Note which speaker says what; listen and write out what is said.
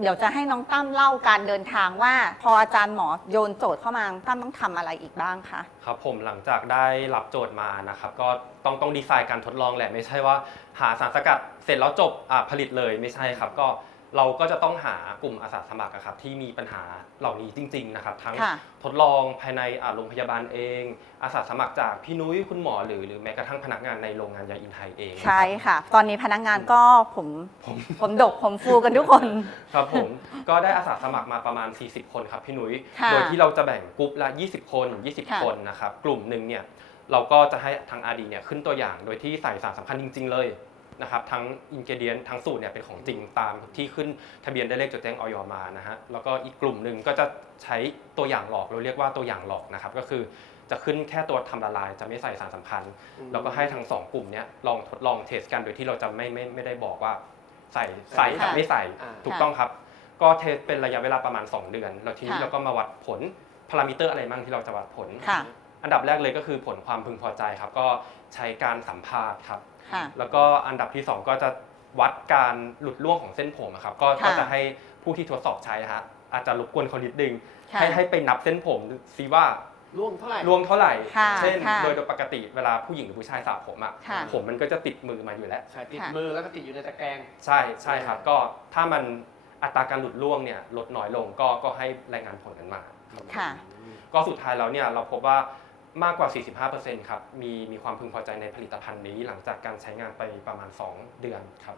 Speaker 1: เดี๋ยวจะให้น้องตั้มเล่าการเดินทางว่า พออาจารย์หมอโยนโจทย์เข้ามาตั้มต้องทำอะไรอีกบ้างคะ
Speaker 2: ครับผมหลังจากได้รับโจทย์มานะครับก็ต้องต้องดีไซน์การทดลองแหละไม่ใช่ว่า หาสารสกัดเสร็จแล้วจบอะผลิตเลยไม่ใช่ครับก็ เราก็จะต้องหากลุ่มอาสาสมัครอะครับที่มีปัญหาเหล่านี้จริง ๆ นะครับ ทั้ง
Speaker 1: ค่ะ
Speaker 2: ทดลองภายในอะโรงพยาบาลเอง อาสาสมัครจากพี่นุ้ยคุณหมอหรือหรือแม้กระทั่งพนักงานในโรงงานยาอินไทยเอง
Speaker 1: ใช่ค่ะ ตอนนี้พนักงานก็ผม
Speaker 2: ผม
Speaker 1: ผมดกผมฟูกันทุกคน
Speaker 2: ครับผม ก็ได้อาสาสมัครมาประมาณ 40 คนครับพี่นุ้ย
Speaker 1: ค่ะ
Speaker 2: โดยที่เราจะแบ่งกลุ่มละ 20 คน
Speaker 1: ค่ะ
Speaker 2: 20 คนนะครับ กลุ่มหนึ่งเนี่ยเราก็จะให้ทางอาดีเนี่ยขึ้นตัวอย่าง โดยที่ใส่สารสำคัญจริง ๆ เลย นะครับทั้งอินกิเดียนทั้งสูตรเนี่ยเป็นของจริงตามที่ขึ้นทะเบียนได้เลขจดแจ้งออยมานะฮะแล้วก็อีกกลุ่มหนึ่งก็จะใช้ตัวอย่างหลอกเราเรียกว่าตัวอย่างหลอกนะครับก็คือจะขึ้นแค่ตัวทำละลายจะไม่ใส่สารสำคัญ แล้วก็ให้ทั้งสองกลุ่มเนี้ยลองทดลองเทสกันโดยที่เราจะไม่ไม่ไม่ได้บอกว่าใส่ใส่กับ
Speaker 1: ค่ะ
Speaker 2: ไม่ใส่
Speaker 3: อ่า
Speaker 2: ถูกต้องครับ ก็เทสเป็นระยะเวลาประมาณ 2 เดือน แล้วทีนี้
Speaker 1: ค่ะ
Speaker 2: เราก็มาวัดผลพารามิเตอร์อะไรบ้างที่เราจะวัดผล
Speaker 1: ค่ะ
Speaker 2: อันดับแรกเลยก็คือผลความพึงพอใจครับ ก็ใช้การสัมภาษณ์ครับ
Speaker 1: ค่ะ
Speaker 2: แล้วก็อันดับที่ 2 ก็จะวัดการหลุดร่วงของเส้นผมอะครับก็
Speaker 1: ค่ะ
Speaker 2: ก็จะให้ผู้ที่ทดสอบใช้ฮะอาจจะรบกวนเขานิดนึง
Speaker 1: ค่ะ
Speaker 2: ให้ให้ไปนับเส้นผมซิว่า
Speaker 3: ร่วงเท่าไหร่
Speaker 2: ร่วงเท่าไหร่
Speaker 1: ค่ะ
Speaker 2: เช่น
Speaker 1: ค่ะ
Speaker 2: โดยโดยปกติเวลาผู้หญิงหรือผู้ชายสระผมอะ
Speaker 1: ค่ะ
Speaker 2: ผมมันก็จะติดมือมาอยู่แล้ว
Speaker 3: ใช่ติด
Speaker 1: ค่ะ
Speaker 3: มือแล้วก็ติดอยู่ในตะแกรง
Speaker 2: ใช่ใช่ครับก็ถ้ามันอัตราการหลุดร่วงเนี่ยลดน้อยลงก็ก็ให้รายงานผลกันมาครับ
Speaker 1: ค่ะ
Speaker 2: ก็สุดท้ายแล้วเนี่ยเราพบว่า มากกว่า 45%ครับ มีมีความพึงพอใจในผลิตภัณฑ์นี้หลังจากการใช้งานไปประมาณ 2 เดือนครับ